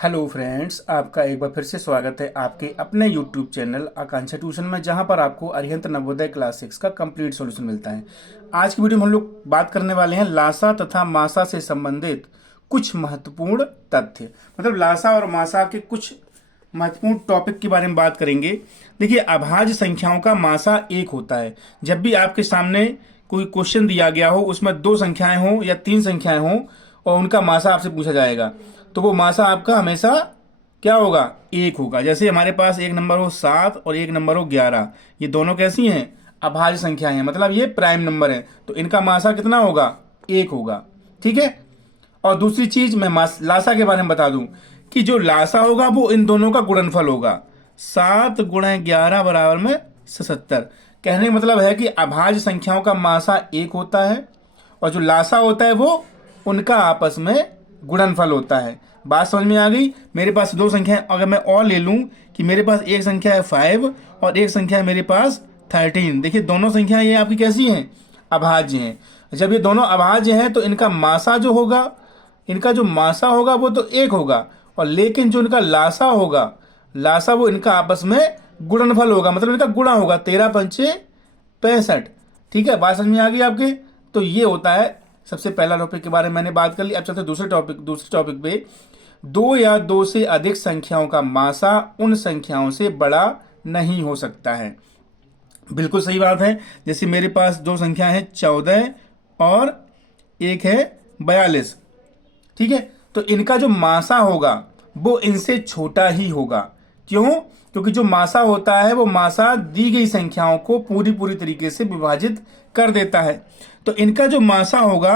Hello friends, आपका एक बार फिर से स्वागत है आपके अपने यूट्यूब चैनल आकांक्षा ट्यूशन में, जहां पर आपको अरिहंत नवोदय क्लास 6 का कंप्लीट सॉल्यूशन मिलता है। आज की वीडियो में हम लोग बात करने वाले हैं लासा तथा मासा से संबंधित कुछ महत्वपूर्ण तथ्य। मतलब लासा और मासा के कुछ महत्वपूर्ण टॉपिक के बारे में बात करेंगे। देखिए, अभाज्य संख्याओं का मासा एक होता है। जब भी आपके सामने कोई क्वेश्चन दिया गया हो, उसमें दो संख्याएं हो या तीन संख्याएं हो और उनका मासा आपसे पूछा जाएगा, तो वो मासा आपका हमेशा क्या होगा? एक होगा। जैसे हमारे पास एक नंबर हो 7 और एक नंबर हो 11, ये दोनों कैसी हैं? अभाज्य संख्याएं हैं, मतलब ये प्राइम नंबर है, तो इनका मासा कितना होगा? एक होगा। ठीक है। और दूसरी चीज मैं लासा के बारे में बता दूं कि जो लासा होगा वो इन दोनों का गुणनफल होगा। 7 × 11 बराबर में 77। कहने का मतलब है कि अभाज्य संख्याओं का मासा एक होता है और जो लासा होता है वो उनका आपस में गुणनफल होता है। बात समझ में आ गई? मेरे पास दो संख्या है, अगर मैं और ले लूं कि मेरे पास एक संख्या है 5 और एक संख्या है मेरे पास 13। देखिए, दोनों संख्याएं ये आपकी कैसी हैं? अभाज्य हैं। जब ये दोनों अभाज्य हैं तो इनका मासा जो होगा, इनका जो मासा होगा वो तो एक होगा, और लेकिन जो इनका लासा होगा, लासा वो इनका आपस में गुणनफल होगा, मतलब इनका गुणा होगा। 13×5 = 65। ठीक है, बात समझ में आ गई आपके? तो ये होता है सबसे पहला टॉपिक के बारे में मैंने बात कर ली। अब चलते दूसरे टॉपिक पे। दो या दो से अधिक संख्याओं का मासा उन संख्याओं से बड़ा नहीं हो सकता है। बिल्कुल सही बात है। जैसे मेरे पास दो संख्या है 14 और एक है 42। ठीक है, तो इनका जो मासा होगा वो इनसे छोटा ही होगा। क्यों? क्योंकि जो मासा होता है वो मासा दी गई संख्याओं को पूरी तरीके से विभाजित कर देता है। तो इनका जो मासा होगा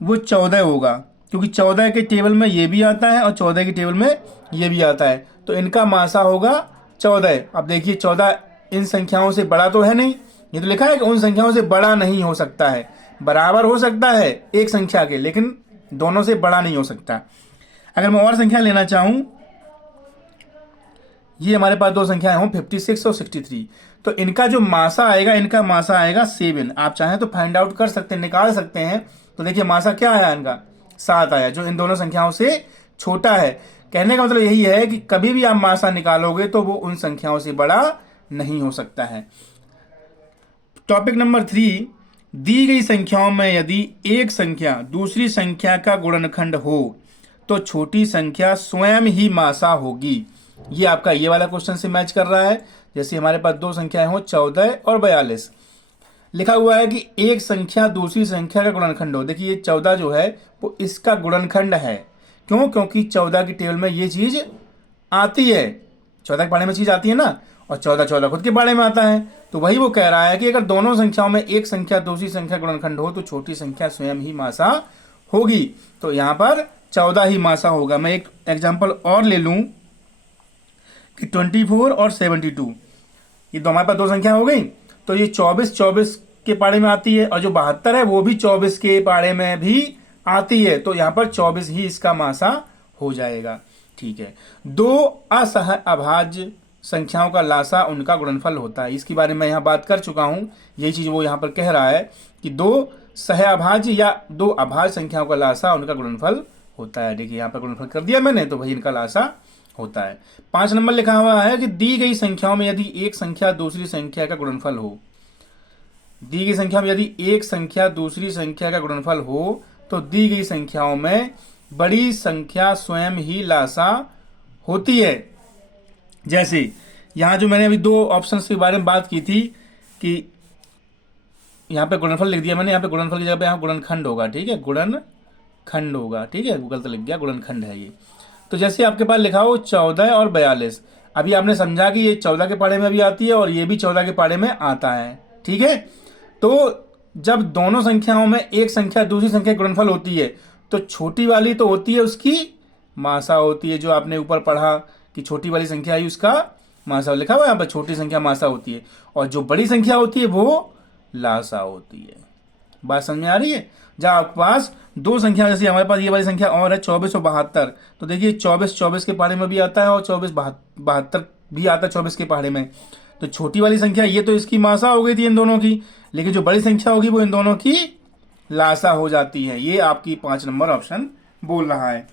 वो 14 होगा, क्योंकि 14 के टेबल में ये भी आता है और 14 के टेबल में ये भी आता है, तो इनका मासा होगा 14। अब देखिए, 14 इन संख्याओं से बड़ा तो है नहीं, ये तो लिखा है कि उन संख्याओं से बड़ा नहीं हो सकता है। बराबर हो सकता है एक संख्या के, लेकिन दोनों से बड़ा नहीं हो सकता। अगर मैं और संख्या लेना चाहूं, ये हमारे पास दो संख्याएं हों 56 और 63, तो इनका जो मासा आएगा, इनका मासा आएगा 7। आप चाहें तो फाइंड आउट कर सकते हैं, निकाल सकते हैं। तो देखिए, मासा क्या आया इनका? 7 आया, जो इन दोनों संख्याओं से छोटा है। कहने का मतलब यही है कि कभी भी आप मासा निकालोगे तो वो उन संख्याओं से बड़ा नहीं हो सकता है। टॉपिक नंबर 3, दी गई संख्याओं में यदि एक संख्या दूसरी संख्या का गुणनखंड हो तो छोटी संख्या स्वयं ही मासा होगी। ये आपका ये वाला क्वेश्चन से मैच कर रहा है। जैसे हमारे पास दो संख्याएं हो 14 और 42, लिखा हुआ है कि एक संख्या दूसरी संख्या का गुणनखंड हो। देखिए, ये 14 जो है वो इसका गुणनखंड है। क्यों? क्योंकि 14 की टेबल में ये चीज आती है, 14 के बारे में चीज आती है ना, और 14 खुद के बारे में आता है। तो वही वो कह रहा है कि अगर दोनों संख्याओं में एक संख्या दूसरी संख्या गुणनखंड हो तो छोटी संख्या स्वयं ही मासा होगी। तो यहां पर 14 ही मासा होगा। मैं एक एग्जाम्पल और ले लूं कि 24 और 72, ये तो हमारे पास दो संख्या हो गई। तो ये 24 के पारे में आती है, और जो 72 है वो भी 24 के पारे में भी आती है। तो यहां पर 24 ही इसका मासा हो जाएगा। ठीक है। दो असह अभाज्य संख्याओं का लासा उनका गुणनफल होता है। इसके बारे में यहां बात कर चुका हूं। यही चीज वो यहां पर कह रहा है कि दो सहअभाज्य या दो अभाज्य संख्याओं का लासा उनका गुणनफल होता है। देखिए, यहां पर गुणनफल कर दिया मैंने, तो भाई इनका लासा होता है। 5 नंबर लिखा हुआ है कि दी गई संख्याओं में यदि एक संख्या दूसरी संख्या का गुणनफल हो। दी गई संख्या में यदि एक संख्या दूसरी संख्या का गुणनफल हो तो दी गई संख्याओं में बड़ी संख्या स्वयं ही लासा होती है। जैसे यहां जो मैंने अभी दो ऑप्शंस के बारे में बात की थी कि यहां पे गुणनफल लिख दिया मैंने, यहां पे गुणनफल की जगह पे यहां गुणनखंड होगा। ठीक है, गुणनखंड होगा। ठीक है, गूगल तो लिख गया, गुणनखंड है ये। तो जैसे आपके पास लिखा हो 14 और 42, अभी आपने समझा कि ये 14 के पारे में भी आती है और ये भी 14 के पारे में आता है। ठीक है, तो जब दोनों संख्याओं में एक संख्या दूसरी संख्या गुणनफल होती है तो छोटी वाली तो होती है उसकी मासा होती है। जो आपने ऊपर पढ़ा कि छोटी वाली संख्या है उसका मासा लिखा हुआ है, यहाँ पर छोटी संख्या मासा होती है, और जो बड़ी संख्या होती है वो लासा होती है। बात समझ में आ रही है? जब आपके पास दो संख्या, जैसे हमारे पास ये वाली संख्या और है 24 और 72, तो देखिए 24 के पहाड़े में भी आता है और 72 भी आता है 24 के पहाड़े में। तो छोटी वाली संख्या ये तो इसकी मासा हो गई थी इन दोनों की, लेकिन जो बड़ी संख्या होगी वो इन दोनों की लासा हो जाती है। ये आपकी 5 नंबर ऑप्शन बोल रहा है।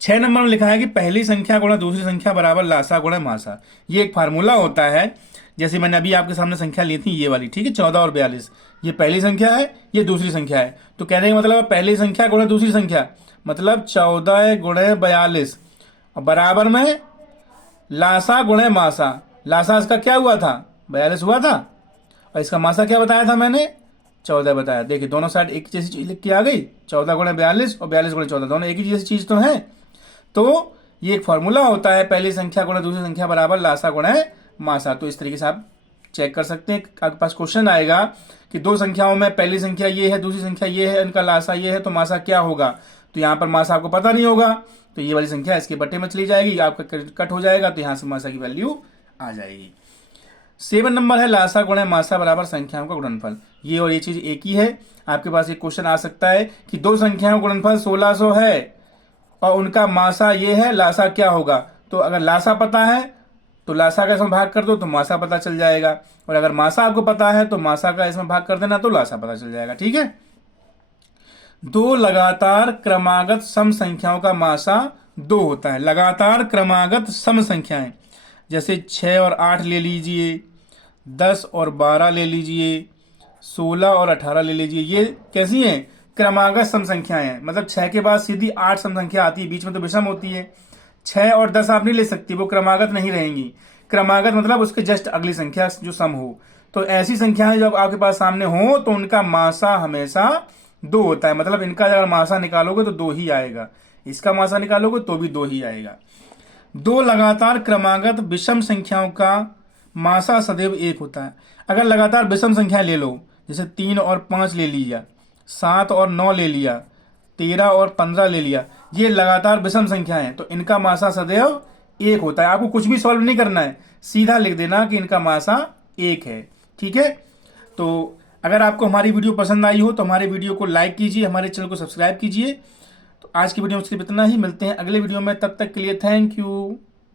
6 नंबर में लिखा है कि पहली संख्या गुणा दूसरी संख्या बराबर लासा गुणा मासा। ये एक फार्मूला होता है, जैसे मैंने अभी आपके सामने संख्या ली थी ये वाली, ठीक है, 14 और 42। ये पहली संख्या है, ये दूसरी संख्या है। तो कहने का मतलब पहली संख्या गुणा दूसरी संख्या, मतलब 14 गुणे 42 और बराबर में लासा गुणे मासा। लासा इसका क्या हुआ था, 42 हुआ था, और इसका मासा क्या बताया था मैंने, 14 बताया। देखिए दोनों साइड एक जैसी चीज लिख के आ गई, 14 गुणे 42 और 42 गुणे 14, दोनों एक ही जैसी चीज तो है। तो ये एक फॉर्मूला होता है, पहली संख्या गुणे दूसरी संख्या बराबर लासा गुणे मासा। तो इस तरीके से आप चेक कर सकते हैं। आपके पास क्वेश्चन आएगा कि दो संख्याओं में पहली संख्या ये है, दूसरी संख्या ये है, इनका लासा ये है, तो मासा क्या होगा। तो यहाँ पर मासा आपको पता नहीं होगा, तो ये वाली संख्या इसके बट्टे में चली जाएगी, आपका कट हो जाएगा, तो यहाँ से मासा की वैल्यू आ जाएगी। 7 नंबर है लासा गुणे मासा बराबर संख्याओं का गुणनफल। ये और ये चीज एक ही है। आपके पास एक क्वेश्चन आ सकता है कि दो संख्याओं का गुणनफल 1600 है और उनका मासा ये है, लासा क्या होगा। तो अगर लासा पता है तो लासा का इसमें भाग कर दो तो मासा पता चल जाएगा, और अगर मासा आपको पता है तो मासा का इसमें भाग कर देना तो लासा पता चल जाएगा। ठीक है। दो लगातार क्रमागत सम संख्याओं का मासा 2 होता है। लगातार क्रमागत सम संख्याएं, जैसे 6 और 8 ले लीजिए, 10 और 12 ले लीजिए, 16 और 18 ले लीजिए। ये कैसी हैं, क्रमागत सम संख्याएं हैं। मतलब 6 के बाद सीधी 8 सम संख्या आती है, बीच में तो विषम होती है। 6 और 10 आप नहीं ले सकती, वो क्रमागत नहीं रहेंगी। क्रमागत मतलब उसके जस्ट अगली संख्या जो सम हो। तो ऐसी संख्याएं जब आपके पास सामने हो तो उनका मासा हमेशा 2 होता है। मतलब इनका अगर मासा निकालोगे तो 2 ही आएगा, इसका मासा निकालोगे तो भी 2 ही आएगा। दो लगातार क्रमागत विषम संख्याओं का मासा सदैव 1 होता है। अगर लगातार विषम संख्या ले लो, जैसे 3 और 5 ले लिया, 7 और 9 ले लिया, 13 और 15 ले लिया, ये लगातार विषम संख्या है, तो इनका मासा सदैव 1 होता है। आपको कुछ भी सॉल्व नहीं करना है, सीधा लिख देना कि इनका मासा 1 है। ठीक है। तो अगर आपको हमारी वीडियो पसंद आई हो तो हमारे वीडियो को लाइक कीजिए, हमारे चैनल को सब्सक्राइब कीजिए। तो आज की वीडियो में सिर्फ इतना ही, मिलते हैं अगले वीडियो में, तब तक के लिए थैंक यू।